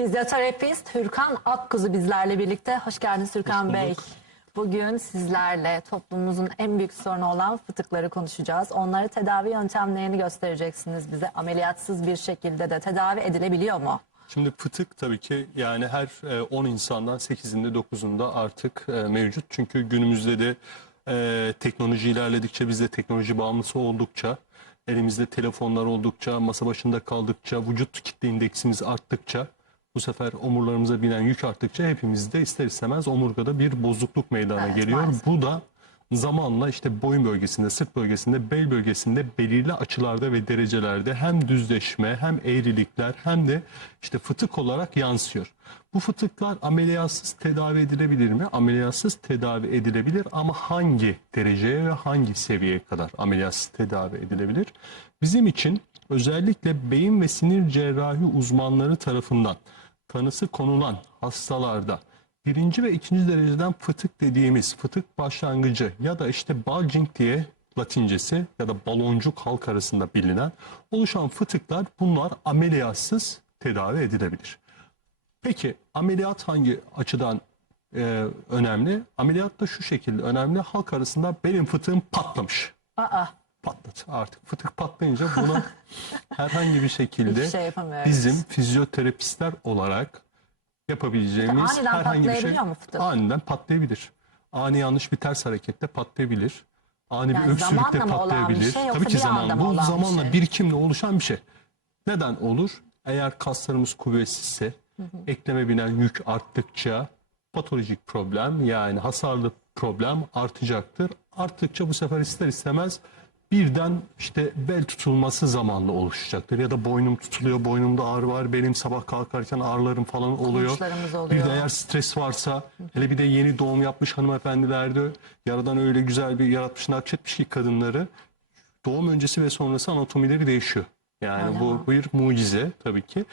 Fizyoterapist Hürkan Akkuzu bizlerle birlikte. Hoş geldiniz Hürkan Hoş Bey. Bugün sizlerle toplumumuzun en büyük sorunu olan fıtıkları konuşacağız. Onları tedavi yöntemlerini göstereceksiniz bize. Ameliyatsız bir şekilde de tedavi edilebiliyor mu? Şimdi fıtık tabii ki yani her e, 10 insandan 8'inde 9'unda artık e, mevcut. Çünkü günümüzde de e, teknoloji ilerledikçe biz de teknoloji bağımlısı oldukça elimizde telefonlar oldukça masa başında kaldıkça vücut kitle indeksimiz arttıkça bu sefer omurlarımıza binen yük arttıkça hepimizde ister istemez omurgada bir bozukluk meydana Evet, geliyor. maalesef. Bu da zamanla işte boyun bölgesinde, sırt bölgesinde, bel bölgesinde belirli açılarda ve derecelerde hem düzleşme hem eğrilikler hem de işte fıtık olarak yansıyor. Bu fıtıklar ameliyatsız tedavi edilebilir mi? Ameliyatsız tedavi edilebilir ama hangi dereceye ve hangi seviyeye kadar ameliyatsız tedavi edilebilir? Bizim için özellikle beyin ve sinir cerrahi uzmanları tarafından tanısı konulan hastalarda birinci ve ikinci dereceden fıtık dediğimiz fıtık başlangıcı ya da işte bulging diye latincesi ya da baloncuk halk arasında bilinen oluşan fıtıklar bunlar ameliyatsız tedavi edilebilir. Peki ameliyat hangi açıdan e, önemli? Ameliyat da şu şekilde önemli. Halk arasında benim fıtığım patlamış. Aa, Patladı artık. Fıtık patlayınca buna herhangi bir şekilde Hiçbir şey yapamıyoruz. bizim fizyoterapistler olarak yapabileceğimiz aniden herhangi bir şey patlayabiliyor mu fıtık? aniden patlayabilir. Ani yanlış bir ters harekette patlayabilir. Ani Yani bir öksürükte zamanla mı olan bir patlayabilir. şey yoksa Tabii ki bir anda zaman. mı Bu olan bir zamanla şey? birikimle oluşan bir şey. Neden olur? Eğer kaslarımız kuvvetsizse, ekleme binen yük arttıkça patolojik problem yani hasarlı problem artacaktır. Arttıkça bu sefer ister istemez birden işte bel tutulması zamanla oluşacaktır. Ya da boynum tutuluyor, boynumda ağrı var, benim sabah kalkarken ağrılarım falan oluyor. Kulunçlarımız Bir oluyor. de eğer stres varsa, hele bir de yeni doğum yapmış hanımefendilerde yaradan öyle güzel bir yaratmış, nakşetmiş ki kadınları doğum öncesi ve sonrası anatomileri değişiyor. Yani Öyle bu mi? bir mucize tabii ki.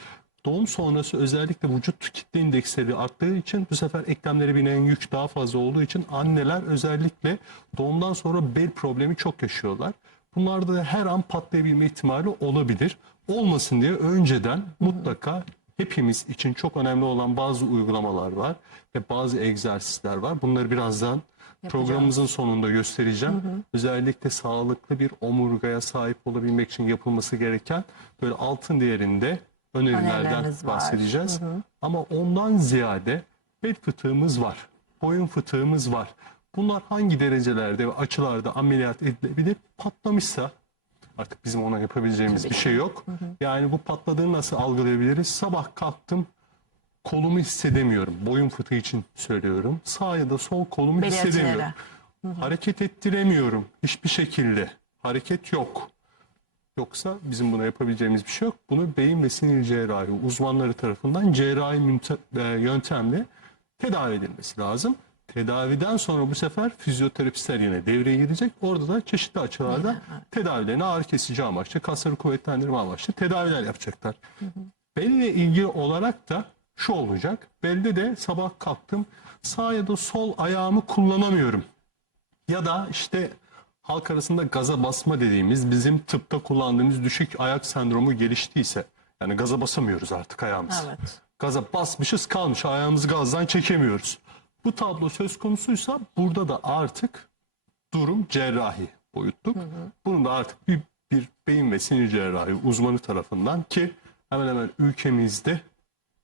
Doğum sonrası özellikle vücut kitle indeksleri arttığı için bu sefer eklemlere binen yük daha fazla olduğu için anneler özellikle doğumdan sonra bel problemi çok yaşıyorlar. Bunlarda da her an patlayabilme ihtimali olabilir. Olmasın diye önceden mutlaka hepimiz için çok önemli olan bazı uygulamalar var ve bazı egzersizler var. Bunları birazdan programımızın sonunda göstereceğim. Özellikle sağlıklı bir omurgaya sahip olabilmek için yapılması gereken böyle altın değerinde önerilerden Önerileriniz var. bahsedeceğiz. Ama ondan ziyade bel fıtığımız var, boyun fıtığımız var. Bunlar hangi derecelerde ve açılarda ameliyat edilebilir? Patlamışsa artık bizim ona yapabileceğimiz bir şey yok. Yani bu patladığını nasıl algılayabiliriz? Sabah kalktım kolumu hissedemiyorum. Boyun fıtığı için söylüyorum. Sağ ya da sol kolumu Belirtileri. hissedemiyorum. Hareket ettiremiyorum hiçbir şekilde. Hareket yok. Yoksa bizim buna yapabileceğimiz bir şey yok. Bunu beyin ve sinir cerrahi uzmanları tarafından cerrahi e, yöntemle tedavi edilmesi lazım. Tedaviden sonra bu sefer fizyoterapistler yine devreye girecek. Orada da çeşitli açılardan tedavilerini ağrı kesici amaçlı, kasları kuvvetlendirme amaçlı tedaviler yapacaklar. Belle ilgili olarak da şu olacak. Belde de sabah kalktım sağ ya da sol ayağımı kullanamıyorum. Ya da işte halk arasında gaza basma dediğimiz bizim tıpta kullandığımız düşük ayak sendromu geliştiyse yani gaza basamıyoruz artık ayağımızı. Evet. Gaza basmışız kalmış ayağımızı gazdan çekemiyoruz. Bu tablo söz konusuysa burada da artık durum cerrahi boyutluk. Bunun da artık bir, bir beyin ve sinir cerrahi uzmanı tarafından ki hemen hemen ülkemizde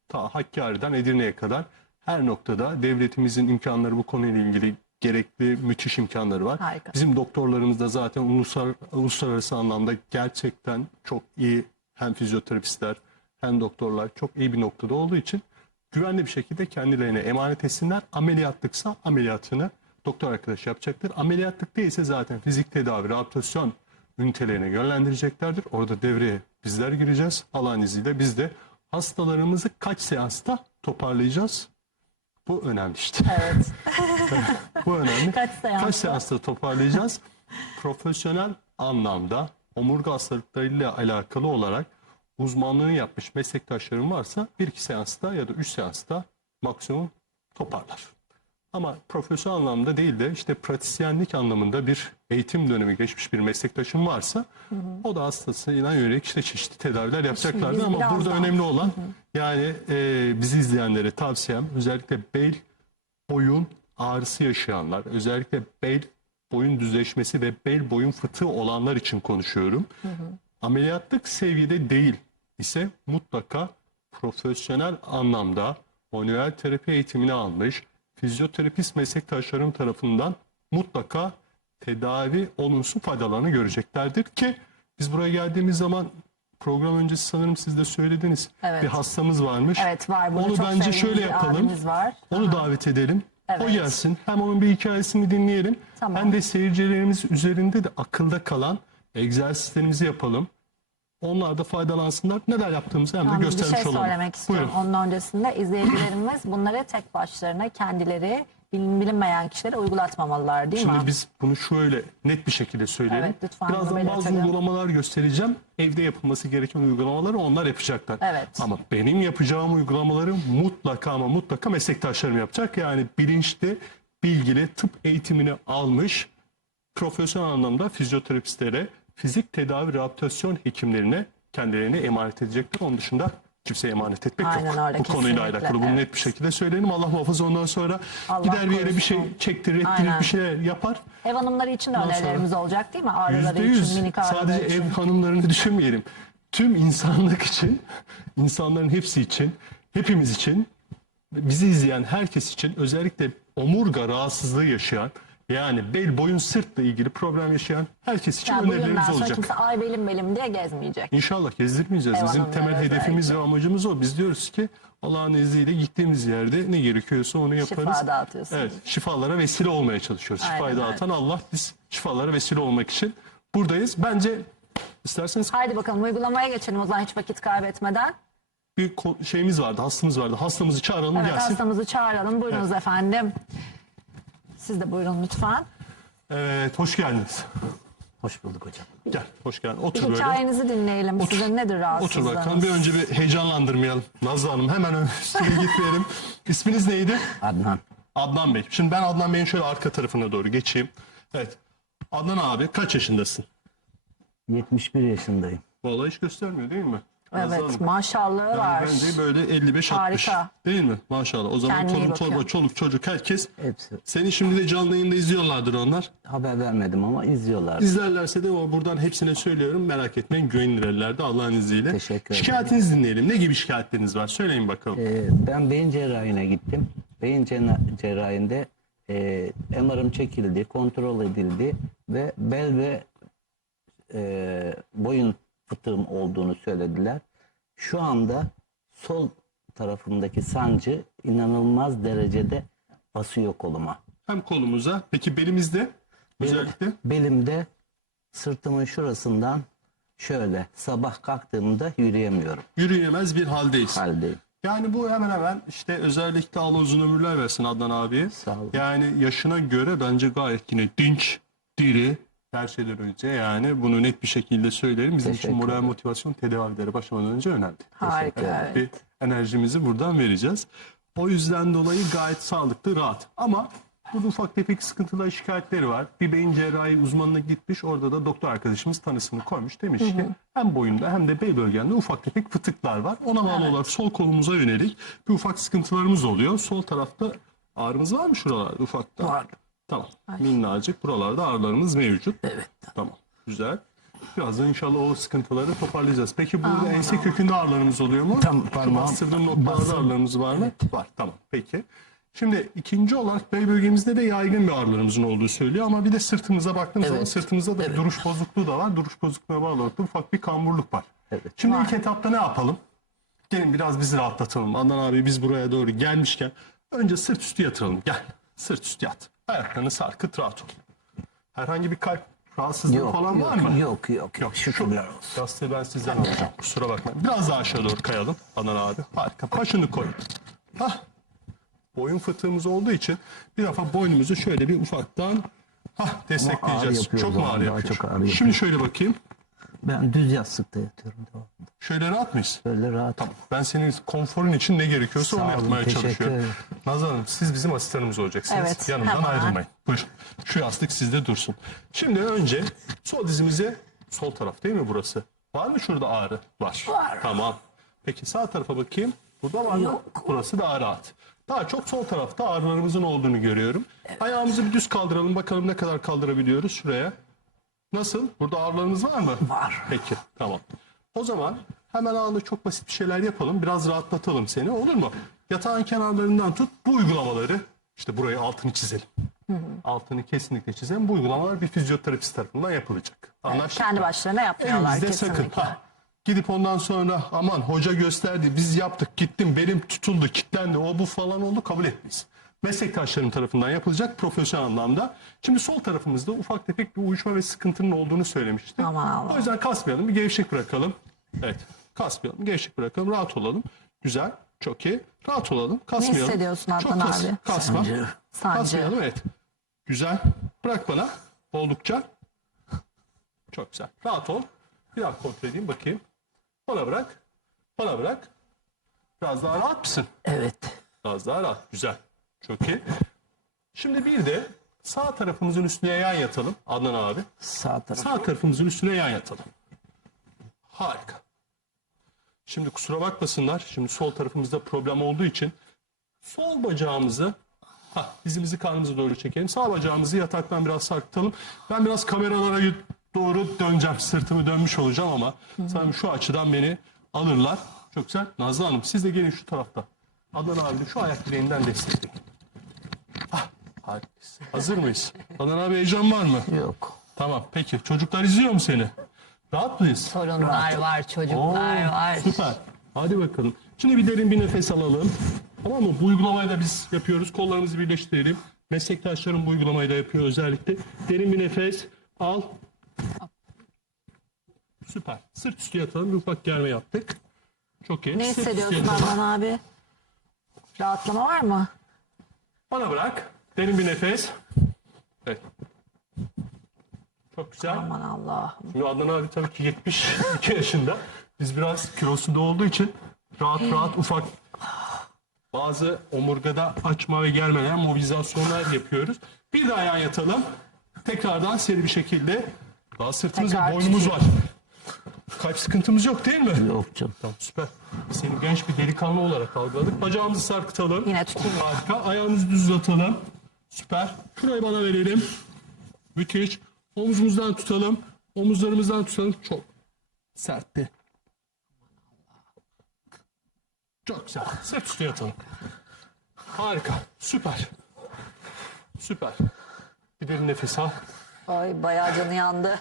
ta Hakkari'den Edirne'ye kadar her noktada devletimizin imkanları bu konuyla ilgili gerekli müthiş imkanları var. Harika. Bizim doktorlarımız da zaten uluslar, uluslararası anlamda gerçekten çok iyi hem fizyoterapistler hem doktorlar çok iyi bir noktada olduğu için güvenli bir şekilde kendilerine emanet etsinler. Ameliyatlıksa ameliyatını doktor arkadaş yapacaktır. Ameliyatlık değilse zaten fizik tedavi, rehabilitasyon ünitelerine yönlendireceklerdir. Orada devreye bizler gireceğiz. Allah'ın izniyle biz de hastalarımızı kaç seansta toparlayacağız? Bu önemli işte. Evet. Bu önemli. Kaç seansta? Kaç seansta toparlayacağız? Profesyonel anlamda omurga hastalıklarıyla alakalı olarak uzmanlığını yapmış meslektaşlarım varsa bir iki seansta ya da üç seansta maksimum toparlar. Ama profesyonel anlamda değil de işte pratisyenlik anlamında bir eğitim dönemi geçmiş bir meslektaşım varsa o da hastasına yönelik işte çeşitli tedaviler yapacaklardı. Ama burada daha- önemli olan yani e, bizi izleyenlere tavsiyem özellikle bel boyun ağrısı yaşayanlar, özellikle bel boyun düzleşmesi ve bel boyun fıtığı olanlar için konuşuyorum. Ameliyatlık seviyede değil ise mutlaka profesyonel anlamda manuel terapi eğitimini almış fizyoterapist meslektaşlarım tarafından mutlaka tedavi olumsuz faydalarını göreceklerdir ki biz buraya geldiğimiz zaman program öncesi sanırım siz de söylediniz. Evet. Bir hastamız varmış. Evet var. Burada Onu çok bence şöyle yapalım. var. Onu davet edelim. O Evet. gelsin. Hem onun bir hikayesini dinleyelim. Tamam. Hem de seyircilerimiz üzerinde de akılda kalan egzersizlerimizi yapalım. Onlar da faydalansınlar. Neler yaptığımızı hem de Yalnız bir göstermiş şey olalım. söylemek istiyorum. Buyurun. Onun öncesinde izleyicilerimiz bunları tek başlarına kendileri bilin- bilinmeyen kişilere uygulatmamalılar değil Şimdi mi? biz bunu şöyle net bir şekilde söyleyelim. Evet, lütfen bunu Birazdan bazı belirtelim. uygulamalar göstereceğim. Evde yapılması gereken uygulamaları onlar yapacaklar. Evet. Ama benim yapacağım uygulamaları mutlaka ama mutlaka meslektaşlarım yapacak. Yani bilinçli, bilgili, tıp eğitimini almış profesyonel anlamda fizyoterapistlere, fizik tedavi rehabilitasyon hekimlerine kendilerini emanet edecekler. Onun dışında kimseye emanet etmek Aynen yok. öyle, Bu konuyla alakalı bunu evet. net bir şekilde söyleyelim. Allah muhafaza ondan sonra Allah gider bir yere bir şey çektirir, ettirir, Aynen. bir şeyler yapar. Ev hanımları için de Ondan sonra- önerilerimiz olacak değil mi? Ağrıları için, minik ağrıları Sadece için. ev hanımlarını düşünmeyelim. Tüm insanlık için, insanların hepsi için, hepimiz için, bizi izleyen herkes için özellikle omurga rahatsızlığı yaşayan, yani bel, boyun, sırtla ilgili problem yaşayan herkes için Yani bugünden önerilerimiz sonra olacak. kimse ay belim belim diye gezmeyecek. İnşallah gezdirmeyeceğiz. Bizim temel hedefimiz ve amacımız o. Biz diyoruz ki Allah'ın izniyle gittiğimiz yerde ne gerekiyorsa onu yaparız. Şifa dağıtıyorsunuz. Evet, şifalara vesile olmaya çalışıyoruz. Aynen Şifayı dağıtan Allah. Biz şifalara vesile olmak için buradayız. Bence isterseniz Haydi bakalım uygulamaya geçelim o zaman hiç vakit kaybetmeden. bir ko- şeyimiz vardı, hastamız vardı. Hastamızı çağıralım Evet gelsin. hastamızı çağıralım. Buyurunuz efendim. Siz de buyurun lütfen. Evet, hoş geldiniz. Hoş bulduk hocam. Gel, hoş geldin. Bir Otur böyle. hikayenizi dinleyelim. Sizin nedir Otur rahatsızlığınız? bakalım. Bir önce bir heyecanlandırmayalım. Nazlı Hanım hemen üstüne gitmeyelim. İsminiz neydi? Adnan. Adnan Bey. Şimdi ben Adnan Bey'in şöyle arka tarafına doğru geçeyim. Evet. Adnan abi kaç yaşındasın? 71 yaşındayım. Vallahi hiç göstermiyor değil mi? Evet Hanım. maşallahı Yani var. bence böyle 55-60 Harika. değil mi? Maşallah. O zaman Kendine iyi torun torba, çoluk çocuk herkes Hepsi. seni şimdi de canlı yayında izliyorlardır onlar. Haber vermedim ama izliyorlar. İzlerlerse de o buradan hepsine söylüyorum. Merak etmeyin güvenilir ellerde Allah'ın izniyle. Teşekkür ederim. Şikayetinizi dinleyelim. Ne gibi şikayetleriniz var? Söyleyin bakalım. Ee, ben beyin cerrahine gittim. Beyin cerrah- cerrahinde e, MR'ım çekildi, kontrol edildi ve bel ve e, boyun fıtığım olduğunu söylediler. Şu anda sol tarafımdaki sancı inanılmaz derecede basıyor koluma. Hem kolumuza. Peki belimizde? Özellikle. Belimde sırtımın şurasından şöyle sabah kalktığımda yürüyemiyorum Yürüyemez bir haldeyiz. haldeyim. Yani bu hemen hemen işte özellikle Allah uzun ömürler versin Adnan abiye. Sağ olun. Yani yaşına göre bence gayet yine dinç, diri, her şeyden önce yani bunu net bir şekilde söylerim. Bizim için moral motivasyon tedavilere başlamadan önce önemli. Harika ederim. evet. Bir enerjimizi buradan vereceğiz. O yüzden dolayı gayet sağlıklı, rahat. Ama burada ufak tefek sıkıntılar, şikayetleri var. Bir beyin cerrahi uzmanına gitmiş. Orada da doktor arkadaşımız tanısını koymuş. Demiş ki hem boyunda hem de bel bölgende ufak tefek fıtıklar var. Ona bağlı olarak sol kolumuza yönelik bir ufak sıkıntılarımız oluyor. Sol tarafta ağrımız var mı şuralarda ufakta? Var. Tamam. Minnacık buralarda ağrılarımız mevcut. Evet. Tamam. Güzel. Birazdan inşallah o sıkıntıları toparlayacağız. Peki burada ense kökünde ağrılarımız oluyor mu? Tam Şu parmağım- bastırdığım noktalarda ağrılarımız var mı? Var. Tamam. Peki. Şimdi ikinci olarak bel bölgemizde de yaygın bir ağrılarımızın olduğu söylüyor ama bir de sırtımıza baktığımız zaman Evet. sırtımızda da Evet. duruş bozukluğu da var. Duruş bozukluğuna bağlı olarak da ufak bir kamburluk var. Evet. Şimdi ilk etapta ne yapalım? Gelin biraz bizi rahatlatalım. Adnan abi biz buraya doğru gelmişken önce sırt üstü yatıralım. Gel. Sırt üstü yat. Ayaklarını sarkıt rahat ol. Herhangi bir kalp rahatsızlığı Yok, falan var yok, mı? yok, yok, yok. Şükürler olsun. Yastığı ben sizden alacağım. Kusura bakmayın. Biraz daha aşağı doğru kayalım. Adnan abi. Harika. Başını koy. Hah. Boyun fıtığımız olduğu için bir defa boynumuzu şöyle bir ufaktan hah, destekleyeceğiz. Çok mu ağrı yapıyor? çok ağrı yapıyor. Şimdi şöyle bakayım. Ben düz yastıkta yatıyorum devamlı. Şöyle rahat mıyız? Böyle rahat. Ben senin konforun için ne gerekiyorsa Sağ onu olun, yapmaya teşekkür çalışıyorum. ederim. Nazan Hanım siz bizim asistanımız olacaksınız. Evet, Yanımdan hemen. ayrılmayın. Buyurun. Şu yastık sizde dursun. Şimdi önce sol dizimize sol taraf değil mi burası? Var mı şurada ağrı? Var. Var. Tamam. Peki sağ tarafa bakayım. Burada var mı? Burası daha rahat. Daha çok sol tarafta ağrılarımızın olduğunu görüyorum. Ayağımızı bir düz kaldıralım. Bakalım ne kadar kaldırabiliyoruz şuraya. Nasıl? Burada ağrılarımız var mı? Var. Peki tamam. O zaman hemen anında çok basit bir şeyler yapalım. Biraz rahatlatalım seni olur mu? Yatağın kenarlarından tut bu uygulamaları işte burayı altını çizelim. Altını kesinlikle çizelim. Bu uygulamalar bir fizyoterapist tarafından yapılacak. Anlaştık Kendi mı? başlarına yapmıyorlar Elimizde sakın. kesinlikle. Ha, gidip ondan sonra aman hoca gösterdi biz yaptık gittim benim tutuldu kilitlendi o bu falan oldu kabul etmeyiz. Meslektaşlarım tarafından yapılacak profesyonel anlamda. Şimdi sol tarafımızda ufak tefek bir uyuşma ve sıkıntının olduğunu. Aman Allah. O yüzden kasmayalım bir gevşek bırakalım. Evet kasmayalım gevşek bırakalım rahat olalım. Güzel çok iyi rahat olalım kasmayalım. hissediyorsun Çok Adnan kas- abi? Kasma. Sancı. Sancı. Kasmayalım evet. Güzel. Bırak bana. Oldukça. Çok güzel. Rahat ol. Bir daha kontrol edeyim bakayım. Bana bırak. Bana bırak. Biraz daha rahat mısın? Evet. Biraz daha rahat. Güzel. Çok iyi. Şimdi bir de sağ tarafımızın üstüne yan yatalım. Adnan abi. Sağ taraf. Sağ tarafımızın üstüne yan yatalım. Harika. Şimdi kusura bakmasınlar. Şimdi sol tarafımızda problem olduğu için sol bacağımızı ha, dizimizi karnımıza doğru çekelim. Sağ bacağımızı yataktan biraz sarkıtalım. Ben biraz kameralara doğru döneceğim. Sırtımı dönmüş olacağım ama sanırım şu açıdan beni alırlar. Çok güzel. Nazlı Hanım siz de gelin şu tarafta. Adnan abi de şu ayak bileğinden destekleyin. Hazır mıyız? Adnan abi heyecan var mı? Yok. Tamam peki. Çocuklar izliyor mu seni? Rahat mıyız? Sorunlar var, çocuklar Oo, var. Süper. Hadi bakalım. Şimdi bir derin bir nefes alalım. Tamam mı? Bu uygulamayı da biz yapıyoruz. Kollarımızı birleştirelim. Meslektaşlarım bu uygulamayı da yapıyor özellikle. Derin bir nefes al. Süper. Sırt üstü yatalım. Bir ufak germe yaptık. Çok iyi. Ne Sırt üstü hissediyorsun yatalım. Adnan abi? Rahatlama var mı? Bana bırak. Derin bir nefes. Evet. Çok güzel. Aman Allah'ım. Şimdi Adnan abi tabii ki 72 yaşında. Biz biraz kilosu da olduğu için rahat rahat ufak bazı omurgada açma ve germeler, mobilizasyonlar yapıyoruz. Bir daha yan yatalım. Tekrardan seri bir şekilde. Daha sırtımız ve Tekrar boynumuz var. Kalp sıkıntımız yok değil mi? Yok canım. Tamam süper. Seni genç bir delikanlı olarak algıladık. Bacağımızı sarkıtalım. Yine tutayım. Harika. Ayağımızı düz uzatalım. Süper. Şurayı bana verelim. Müthiş. Omuzumuzdan tutalım. Omuzlarımızdan tutalım. Çok sertti. Çok güzel. Sırt üstü yatalım. Harika. Süper. Süper. Bir derin nefes al. Ay bayağı canı yandı.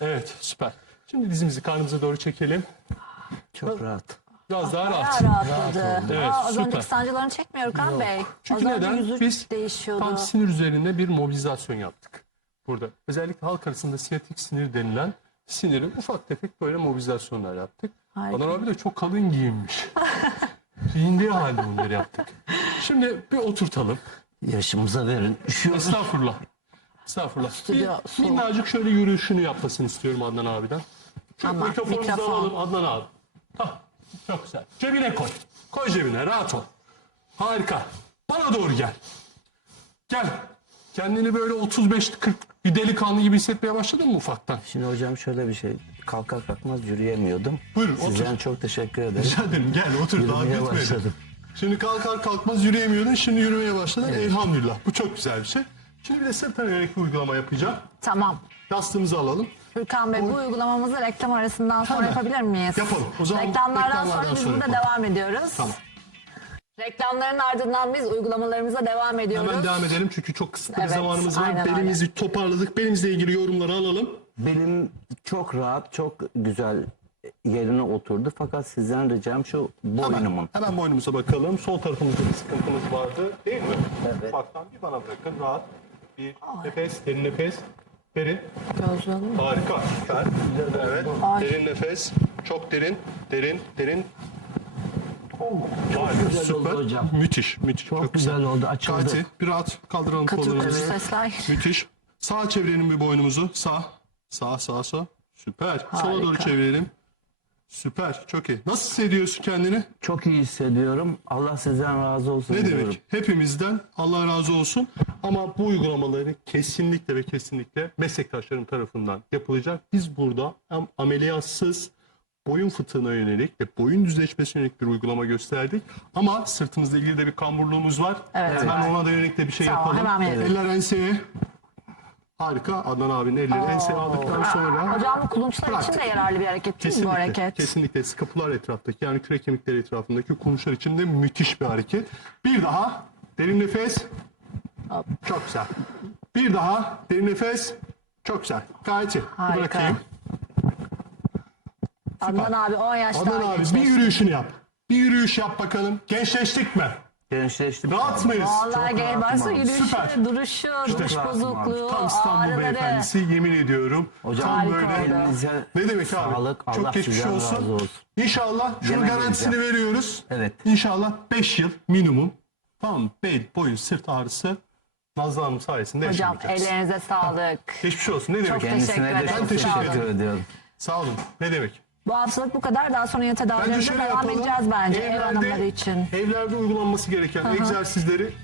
Evet süper. Şimdi dizimizi karnımıza doğru çekelim. Çok rahat. Biraz daha Bayağı rahat. rahatladı. Evet, Aa, az süper. önceki sancılarını çekmiyor Kan Bey. Çünkü az önce neden? yüzü Biz değişiyordu. tam sinir üzerinde bir mobilizasyon yaptık. Burada. Özellikle halk arasında siyatik sinir denilen sinirin ufak tefek böyle mobilizasyonlar yaptık. Harika. Adnan abi de çok kalın giyinmiş. Giyindiği halde bunları yaptık. Şimdi bir oturtalım. Yaşımıza verin. Üşüyoruz. Estağfurullah. Estağfurullah. Stüdyo bir, soğuk. minnacık şöyle yürüyüşünü yapmasını istiyorum Adnan abiden. Çok Ama mikrofonumuzu mikrofon. alalım Adnan abi. Hah, çok güzel. Cebine koy. Koy cebine rahat ol. Harika. Bana doğru gel. Gel. Kendini böyle 35-40 bir delikanlı gibi hissetmeye başladın mı ufaktan? Şimdi hocam şöyle bir şey. Kalkar kalkmaz yürüyemiyordum. Buyurun, Sizden otur. çok teşekkür ederim. Rica ederim gel otur daha Yürümeye bitmedi. başladım. Şimdi kalkar kalkmaz yürüyemiyordun şimdi yürümeye başladın elhamdülillah. Bu çok güzel bir şey. Şimdi bir de bir uygulama yapacağım. Tamam. Yastığımızı alalım. Hürkan Bey bu uygulamamızı reklam arasından sonra Hemen. yapabilir miyiz? Yapalım. O zaman Reklamlardan, sonra biz sonra burada yapalım. devam ediyoruz. Tamam. Reklamların ardından biz uygulamalarımıza devam ediyoruz. Hemen devam edelim çünkü çok kısıtlı Evet, bir zamanımız var. aynen öyle. Belimizi toparladık. Belimizle ilgili yorumları alalım. Benim çok rahat, çok güzel yerine oturdu. Fakat sizden ricam şu boynumun. Hemen boynumuza bakalım. Sol tarafımızda bir sıkıntımız vardı değil mi? Evet. Ufaktan bir bana bırakın. Rahat. Bir nefes, derin nefes. Derin. Harika. Süper. Evet. Derin nefes. Çok derin. Derin. Derin. Harika, güzel oldu hocam. Müthiş. Müthiş. Çok güzel oldu, açıldı. Fatih, bir rahat kaldıralım Katır kollarımızı. kutur sesler. Müthiş. Sağ çevirelim bir boynumuzu. Sağ. Sağ sağ sağ. Süper. Sola doğru Harika. çevirelim. Süper. Çok iyi. Nasıl hissediyorsun kendini? Çok iyi hissediyorum. Allah sizden razı olsun Ne diyorum. demek? Hepimizden Allah razı olsun. Ama bu uygulamaları kesinlikle ve kesinlikle meslektaşlarım tarafından yapılacak. Biz burada hem ameliyatsız boyun fıtığına yönelik ve boyun düzleşmesine yönelik bir uygulama gösterdik. Ama sırtımızla ilgili de bir kamburluğumuz var. Evet, Hemen ona da yönelik de bir şey Tamam, yapalım. hemen yapalım. Eller enseye. Harika. Adnan abinin elleri enseye aldıktan sonra. Hocam bu kulunçlar için de yararlı bir hareket değil mi bu Kesinlikle, hareket? kesinlikle skapular etraftaki yani kürek kemikleri etrafındaki kulunçlar için de müthiş bir hareket. Bir daha derin nefes. Hop. Çok güzel. Bir daha derin nefes. Çok güzel. Gayet iyi. Harika. Bırakayım. Adnan abi 10 yaş Adnan abi bir yürüyüşünü yap. Bir yürüyüş yap bakalım. Gençleştik mi? Gençleştim. Rahat mıyız? Vallahi gel varsa yürüyüşü, Süper. duruşu, duruş rahatım abi. bozukluğu, Tam İstanbul ağrıları. beyefendisi yemin ediyorum. Hocam Tam Harika böyle. oldu. elinize Ne demek sağlık. abi? Çok Allah geçmiş sizden olsun. razı olsun. İnşallah şunu Yememeyeceğim. garantisini veriyoruz. Evet. İnşallah 5 yıl minimum. Tamam mı? Bel, boyun, sırt ağrısı Nazlı Hanım sayesinde Hocam yaşamayacağız. ellerinize sağlık. Geçmiş olsun. Ne demek? Çok Kendisine Teşekkür de ederim. çok Ben teşekkür teşekkür ederim. ediyorum. Sağ olun. Ne demek? Bu haftalık bu kadar. Daha sonra tedavilerimize devam yapalım. edeceğiz bence ev hanımları için. Evlerde uygulanması gereken egzersizleri